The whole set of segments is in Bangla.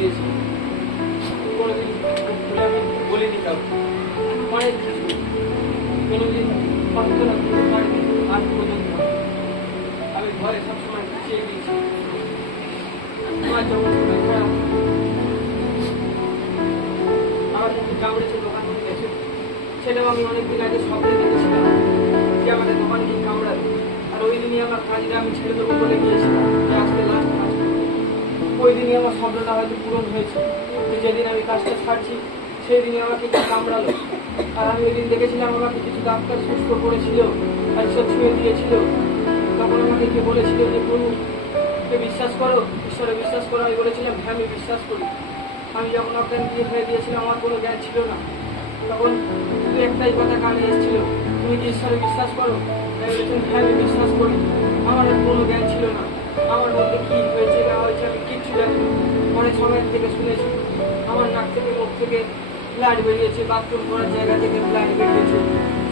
দিয়েছি। কোনোদিন আমি বলিনি কাউকে, অনেক কিছু কোনোদিন প্রার্থনা করতে পারিনি আজ পর্যন্ত। আমি ঘরে সবসময় গুছিয়ে দিয়েছি। আমার যখন আমার যখন কামড়েছে দোকান থেকে গেছে, সেটাও আমি অনেকদিন আগে স্বপ্নে দেখেছিলাম যে আমাদের দোকান কি কামড়াবে। আর ওই দিনই আমার কাজটা আমি ছেড়ে দেবো বলে গিয়েছিলাম যে আজকে লাস্ট কাজ করবো। ওই দিনই আমার স্বপ্নটা হয়তো পূরণ হয়েছে। যেদিন আমি কাজটা ছাড়ছি সেই দিনই আমাকে একটু কামড়ালো। আর আমি ওই দিন দেখেছিলাম আমাকে কিছু ডাক্তার সুস্থ করেছিল আর সব ছুঁয়ে দিয়েছিল। তখন আমাকে কে বলেছিল যে প্রভুকে বিশ্বাস করো, ঈশ্বরে বিশ্বাস করো। আমি বলেছিলাম হ্যাঁ আমি বিশ্বাস করি। আমি যখন অজ্ঞান দিয়ে হয়ে দিয়েছিলাম আমার কোনো জ্ঞান ছিল না, তখন শুধু একটাই কথা কানে এসেছিল, তুমি কি ঈশ্বরে বিশ্বাস করো? আমি বলেছিলাম হ্যাঁ আমি বিশ্বাস করি। আমার আর কোনো জ্ঞান ছিল না, আমার মধ্যে কি হয়েছে না হয়েছে আমি কিচ্ছু জানি না। অনেক সময় থেকে শুনেছি আমার নাক থেকে মুখ থেকে ব্লাড বেরিয়েছে, বাথরুম করার জায়গা থেকে ব্লাড বেরিয়েছে,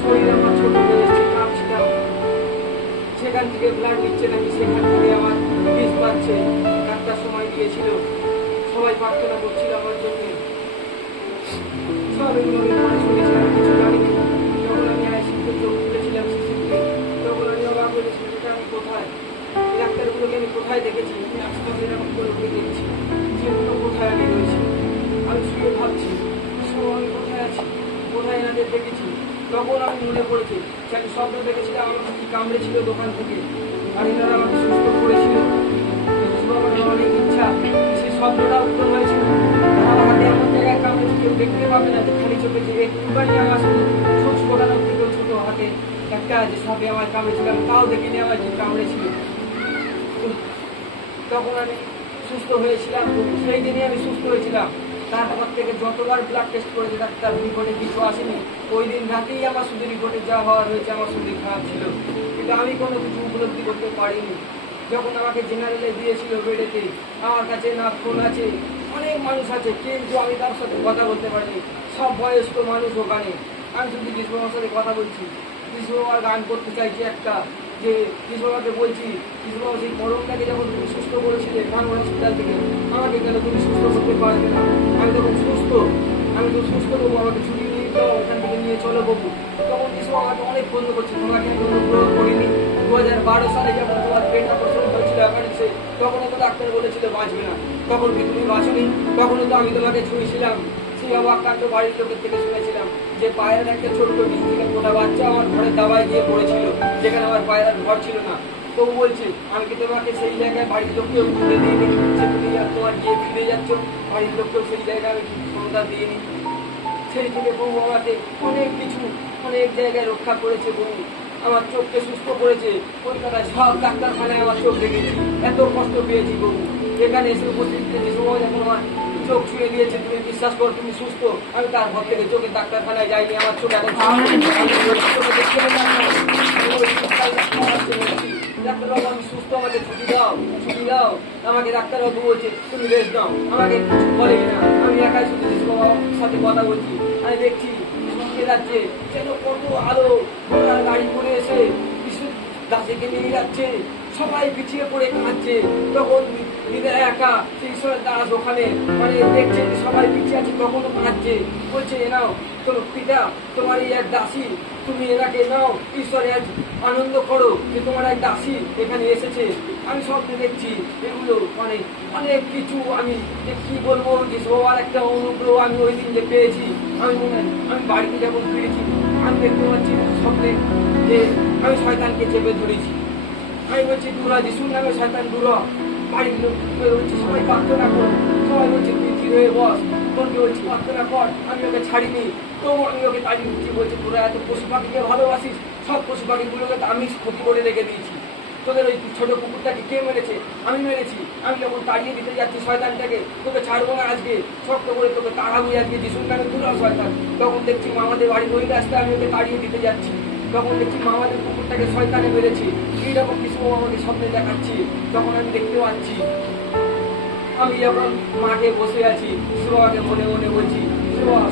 শরীর আমার ছোট হয়ে এসেছে, কাঁপছিলাম, সেখান থেকে ব্লাড নিচ্ছে নাকি সেখান থেকে আমার বিষ বাড়ছে। ডাক্তার সময় দিয়েছিল, সবাই প্রার্থনা করছিল আমার জন্য। সব এগুলো আমি মনে শুনেছি, আমি কিছু জানিনি। যখন আমি আইসিউতে চোখ খুলেছিলাম শিশুকে, তখন আমি অবাক বলেছি এটা আমি কোথায়, এই ডাক্তারগুলোকে আমি কোথায় দেখেছি। আমি আজকে এরকম করে উঠে দেখছি যেগুলো কোথায় আমি রয়েছি। আমি শুয়ে ভাবছি আমি কোথায় আছি, কোথায় এনাদের দেখেছি। তখন আমি মনে পড়েছি যে আমি স্বপ্ন দেখেছিলাম আমাকে কি কামড়েছিল দোকান থেকে, আর এনারা আমাকে সুস্থ করেছিল। অনেক ইচ্ছা সেই স্বপ্নটা উত্তর হয়েছিল। আমার হাতে এমন জায়গায় কামড়েছে কেউ দেখতে পাবে না, খালি চোখে যে একটুখানি আমার শুধু ছোট ছোটানোর থেকে ছোট হাতে একটা যে সাপে আমার কামড়েছিলাম, তাও দেখিনি আমার যে কামড়েছিল। তখন আমি সুস্থ হয়েছিলাম, সেই দিনই আমি সুস্থ হয়েছিলাম। তারপর থেকে যতবার ব্লাড টেস্ট করেছে ডাক্তার রিপোর্টে কিছু আসেনি। ওই দিন রাতেই আমার শুধু রিপোর্টে যা হওয়ার হয়েছে, আমার শরীর খারাপ ছিল, কিন্তু আমি কোনো কিছু উপলব্ধি করতে পারিনি। যখন আমাকে জেনারেলে দিয়েছিল বেডেতে, আমার কাছে না ফোন আছে, অনেক মানুষ আছে, কিন্তু আমি তার সাথে কথা বলতে পারিনি। সব বয়স্ক মানুষ ওখানে, আমি শুধু যিশুবাবার সাথে কথা বলছি। যিশুবাবার গান করতে চাইছি একটা, যে যিশুবাবাকে বলছি যিশুবাবা সেই গরমটাকে যখন তুমি সুস্থ করেছিলে ভাঙড় হসপিটাল থেকে, আমাকে কেন তুমি সুস্থ করতে পারবে না? আমি তখন সুস্থ, আমি তো সুস্থ দেবো, আমাকে ছুটি নিয়ে দাও, ওখান থেকে নিয়ে চলো বাবু। তখন যিশু আমাকে অনেক বন্ধ করছে, তোমাকে আমি অনুগ্রহ করিনি। 2012 সালে যখন তোমার পেট অপারেশন হয়েছিল অ্যাপারেন্সে, তখনও তো ডাক্তার বলেছিল বাঁচবে না। তখন কি তুমি বাঁচোনি? তখনও তো আমি তোমাকে ছুঁয়েছিলাম। সেই অবাক্রান্ত বাড়ির লোকের থেকে শুনেছিলাম যে পায়ের একটা ছোট্ট ডিম থেকে গোটা বাচ্চা আমার ঘরের দাবায় গিয়ে পড়েছিল, যেখানে আমার পায়ের ঘর ছিল না। তবু বলছি আমি কি তোমাকে সেই জায়গায় বাড়ির লোককেও ঘুরে দিয়ে যে তুমি তোমার গিয়ে ফিরে যাচ্ছ, বাড়ির লোককেও সেই জায়গায় আমি ক্ষমতা দিইনি। সেই থেকে বহু আমাকে অনেক কিছু অনেক জায়গায় রক্ষা করেছে। বহু আমার চোখকে সুস্থ করেছে। কলকাতায় সব ডাক্তারখানায় আমার চোখ দেখেছি, এত কষ্ট পেয়েছি বহু। এখানে এসে উপস্থিত যে সময় যখন আমার চোখ ছুঁয়ে দিয়েছে, তুমি বিশ্বাস করো তুমি সুস্থ, আমি তারপর থেকে চোখের ডাক্তারখানায় যাইনি। আমার চোখ এখন ডাক্তারবাবু আমি সুস্থ, আমাকে ছুটি দাও, ছুটি দাও। আমাকে ডাক্তারবাবু বলছে তুমি রেস্ট দাও, আমাকে কিছু বলেই না। আমি একাই শুধু বাবার সাথে কথা বলছি। আমি দেখছি রাজ্যে যেন কত আলো, ঘোড়ার গাড়ি করে এসে দাসেকে নিয়ে যাচ্ছে, সবাই পিছিয়ে পড়ে কাঁদছে। তখন হৃদয় একা সেই ঈশ্বরের দাস ওখানে মানে দেখছে যে সবাই পিছিয়ে আছে, তখনও কাঁদছে। বলছে এ নাও তোমার পিতা, তোমার এই এক দাসী, তুমি এনাকে নাও, ঈশ্বরে আজ আনন্দ করো যে তোমার এক দাসী এখানে এসেছে। আমি স্বপ্নে দেখছি এগুলো, মানে অনেক কিছু আমি যে কি বলবো, যে সবার একটা অনুগ্রহ আমি ওই দিন যে পেয়েছি। আমি আমি বাড়িতে যখন ফিরেছি আমি দেখতে পাচ্ছি স্বপ্নে যে আমি শয়তানকে চেপে ধরেছি। আমি বলছি দূরা যিশুর নামে শয়তান দূরা। বাড়ির লোক বলছি সবাই প্রার্থনা করো, সবাই বলছে তুই স্থির হয়ে বস, তোকে বলছি প্রার্থনা কর। আমি ওকে ছাড়িনি, তবু আমি ওকে তাড়িয়ে দিচ্ছি। বলছে তোরা এত পশু পাখিকে ভালোবাসিস, সব পশু পাখিগুলোকে আমি ক্ষতি করে রেখে দিয়েছি। তোদের ওই ছোট কুকুরটাকে কে মেরেছে? আমি মেরেছি। আমি যখন তাড়িয়ে দিতে যাচ্ছি শয়তানটাকে, তোকে ছাড়বো না আজকে, শক্ত করে তোকে তাড়াবো আজকে যিশুর নামে দূরা শয়তান। তখন দেখছি মামাদের বাড়ির ওই রাস্তায় আমি ওকে তাড়িয়ে দিতে যাচ্ছি। তখন দেখছি মামাদের কুকুরটাকে শয়তানে মেরেছে। এইরকম কিছু আমাকে স্বপ্নে দেখাচ্ছি। তখন আমি দেখতে পাচ্ছি আমি যখন মাঠে বসে আছি, সুবাবাকে মনে মনে বলছি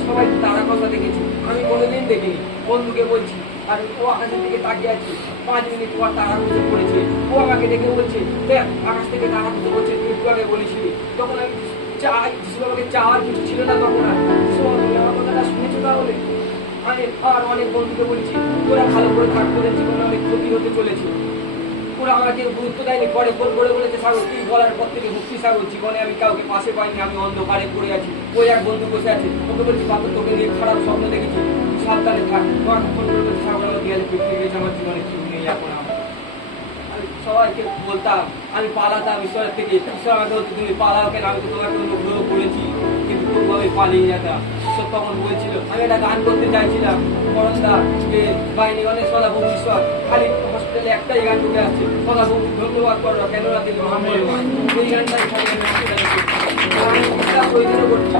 সবাই তারা কথা দেখেছি, আমি কোনোদিন দেখিনি। বন্ধুকে বলছি, আর ও আকাশের দিকে তাকিয়ে আছে। 5 মিনিট পর তারা খুঁজে পড়েছে। ও আমাকে দেখে বলছে দেখ আকাশ থেকে তারা খুঁজে পড়ছে, তুই একটু আগে বলেছিলি। তখন আমি যিশু বাবাকে চাওয়ার কিছু ছিল না তখন। আর যিশু বাবা, তুমি আমার কথাটা শুনেছো তাহলে? আমি আর অনেক বন্ধুকে বলেছি, ওরা ভালো করে থাক, করে জীবনে অনেক ক্ষতি হতে চলেছে। ওরা আমাকে গুরুত্ব দেয়নি, পরে ফোন করে বলেছে, সাগর তুই বলার পর থেকে ভক্তি সাগর, জীবনে আমি কাউকে পাশে পাইনি, আমি অন্ধকারে পড়ে আছি। ওই এক বন্ধু বসে আছে, ওকে বলছি বাবু তোকে নিয়ে খারাপ স্বপ্ন দেখেছি, সাবধানে থাক। তোমাকে ফোন করে বলছি সাগর আমার গেলে ফিরতে গেছে, আমার জীবনে কি নেই এখন আমার। আমি সবাইকে বলতাম আমি পালাতাম ঈশ্বরের থেকে, ঈশ্বর আমাকে বলতো তুমি পালাও কেন, আমি তো তোমাকে অনুগ্রহ করেছি, কিন্তু তবু আমি পালিয়ে যেতাম। ঈশ্বর তখন বলছিল, আমি একটা গান করতে চাইছিলাম, করন্দা যে বাহিনী অনেক সদাপ্রভু ঈশ্বর, খালি হসপিটালে একটাই গান ঢুকে আসছে, সদাপ্রভু ধন্যবাদ করো কেন রাতে এই গানটাই খালি আমি হসপিটালে ওই দিনে করছি।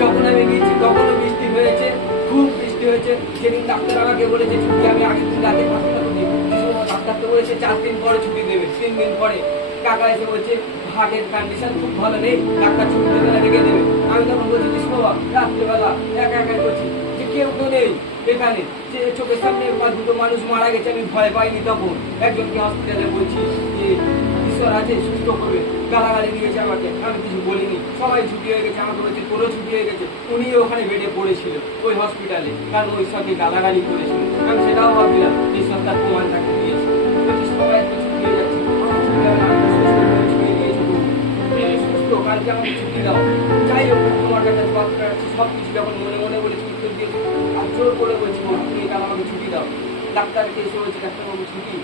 যখন আমি গিয়েছি তখনও বৃষ্টি হয়েছে, খুব বৃষ্টি হয়েছে। যেদিন ডাক্তার আমাকে বলেছে ছুটি, আমি আগের দিন রাতে হাসপাতাল করছি, ডাক্তার তো বলেছে 4 দিন পরে ছুটি দেবে। 3 দিন পরে কাকা এসে বলছে হার্টের কন্ডিশন খুব ভালো নেই, ডাক্তার ছুটি দেবে না, রেখে দেবে। আমি তখন বলছি কৃষ্ণ বাবা রাত্রেবেলা একা একাই করছি, যে কেউ তো নেই এখানে, যে চোখের সামনে দুটো মানুষ মারা গেছে, আমি ভয় পাইনি তখন। একজনকে হসপিটালে বলছি যে ঈশ্বর আছে, সুস্থ করবে, গালাগালি দিয়েছে আমাকে, আমি কিছু বলিনি। সবাই ছুটি হয়ে গেছে, আমাকে বলছে তোরও ছুটি হয়ে গেছে। উনিও ওখানে বেডে পড়েছিল ওই হসপিটালে, কারণ ওই ঈশ্বরকে গালাগালি করেছিল। আমি সেটাও ভাবছিলাম ঈশ্বর তার প্রমাণ তাকে দিয়েছে। বলছি সবাই একটু ছুটি হয়ে যাচ্ছে, সুস্থ, কালকে আমাকে ছুটি দাও। যাই হোক তোমার কাছে সব কিছু যখন মনে মনে বলে উত্তর দিয়েছে, আর জোর করে বলছি তুমি কাল আমাকে ছুটি দাও। ডাক্তারকে এসে বলছি ডাক্তারবাবু ছুটি,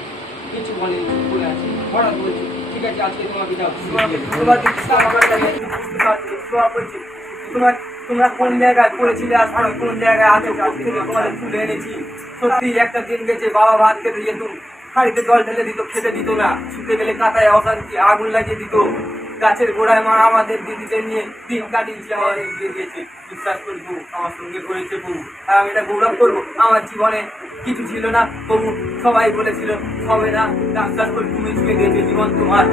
কিছু বলেনি, চুপ করে আছে। হঠাৎ বলছি ঠিক আছে আজকে তোমাকে যাও, তোমার তোমরা কোন জায়গায় পড়েছিলে আর কোন জায়গায় আছো, তোমাদের তুলে এনেছি। সত্যি একটা দিন গেছে, বাবা ভাত খেতে যেত, হাড়িতে জল ঢেলে দিত, খেতে দিত না, শুতে গেলে কাঁটায় অশান্তি, আগুন লাগিয়ে দিত। গাছের গোড়ায় মা আমাদের দিদিদের নিয়ে দিন কাটিয়েছে, আমাদের দিয়েছে। বিশ্বাস করবো আমার সঙ্গে করেছে প্রভু, আর আমি এটা গৌরব করবো। আমার জীবনে কিছু ছিল না প্রভু, সবাই বলেছিল হবে না, বিশ্বাস করে তুমি ছুঁয়ে দিয়েছে জীবন তোমার।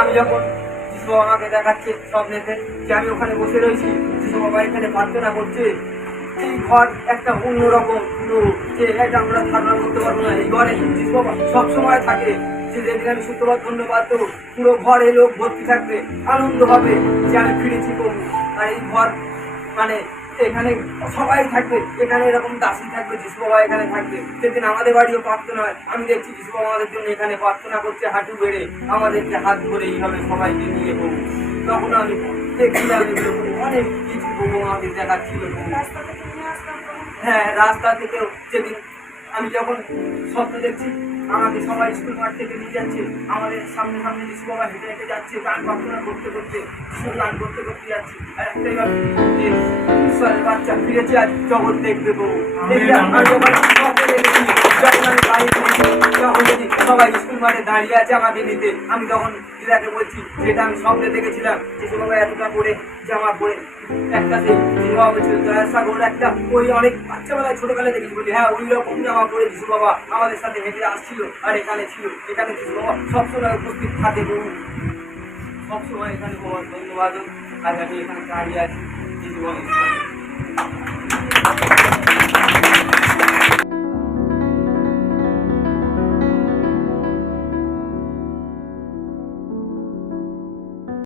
আমি যখন যিশু বাবা আমাকে দেখাচ্ছে স্বপ্নেতে যে আমি ওখানে বসে রয়েছি, যিশু বাবা এখানে প্রার্থনা করছে, এই ঘর একটা অন্যরকম, যে এটা আমরা ধারণা করতে পারবো না। এই ঘরে যিশু বাবা সবসময় থাকে, যে যেদিন আমি শুক্রবার ধন্যবাদ দেবো, পুরো ঘরে লোক ভর্তি থাকবে, আনন্দ হবে যে আমি ফিরেছি প্রভু। আর এই ঘর মানে এখানে সবাই থাকবে, এখানে এরকম দাসী থাকবে, যিশু বাবা এখানে থাকবে। সেদিন আমাদের বাড়িও প্রার্থনা হয়, আমি দেখছি যিশু বাবা আমাদের জন্য এখানে প্রার্থনা করছে, হাঁটু বেড়ে আমাদেরকে হাত ধরে এইভাবে সবাইকে নিয়ে প্রভু। তখন আমি দেখছিলাম অনেক কিছু প্রভু আমাদের দেখাচ্ছিল। হ্যাঁ, রাস্তা থেকেও যেদিন আমি যখন স্বপ্ন দেখছি, আমাকে সবাই স্কুল মাঠ থেকে নিয়ে যাচ্ছে, আমাদের সামনে সামনে যিশু বাবা হেঁটে হেঁটে যাচ্ছে, গান প্রার্থনা করতে করতে, গান করতে করতে যাচ্ছে। আর একটাই ভাবছি যে ঈশ্বরের বাচ্চা ফিরেছে, আজ জগৎ দেখবে প্রভু। আমি যখন স্বপ্নে দেখেছি, যখন আমি বাড়ি ফিরেছি, তখন যদি সবাই স্কুল মাঠে দাঁড়িয়ে আছে আমাকে নিতে, আমি তখন দিদাকে বলছি যেটা আমি স্বপ্নে দেখেছিলাম, যিশু বাবা এতটা করে জামা পরে একটা সেই যিশু বাবা বলছিল দয়াসাগর একটা, ওই অনেক বাচ্চাবেলায় ছোটবেলায় দেখেছি, বলি হ্যাঁ ওই রকম জামা পরে যিশু বাবা আমাদের সাথে হেঁটে আসছিল। আর এখানে ছিল, এখানে যিশু বাবা সবসময় উপস্থিত থাকে প্রভু, সবসময় এখানে ধন্যবাদ। আজ আমি এখানে দাঁড়িয়ে আছি যিশু বাবা।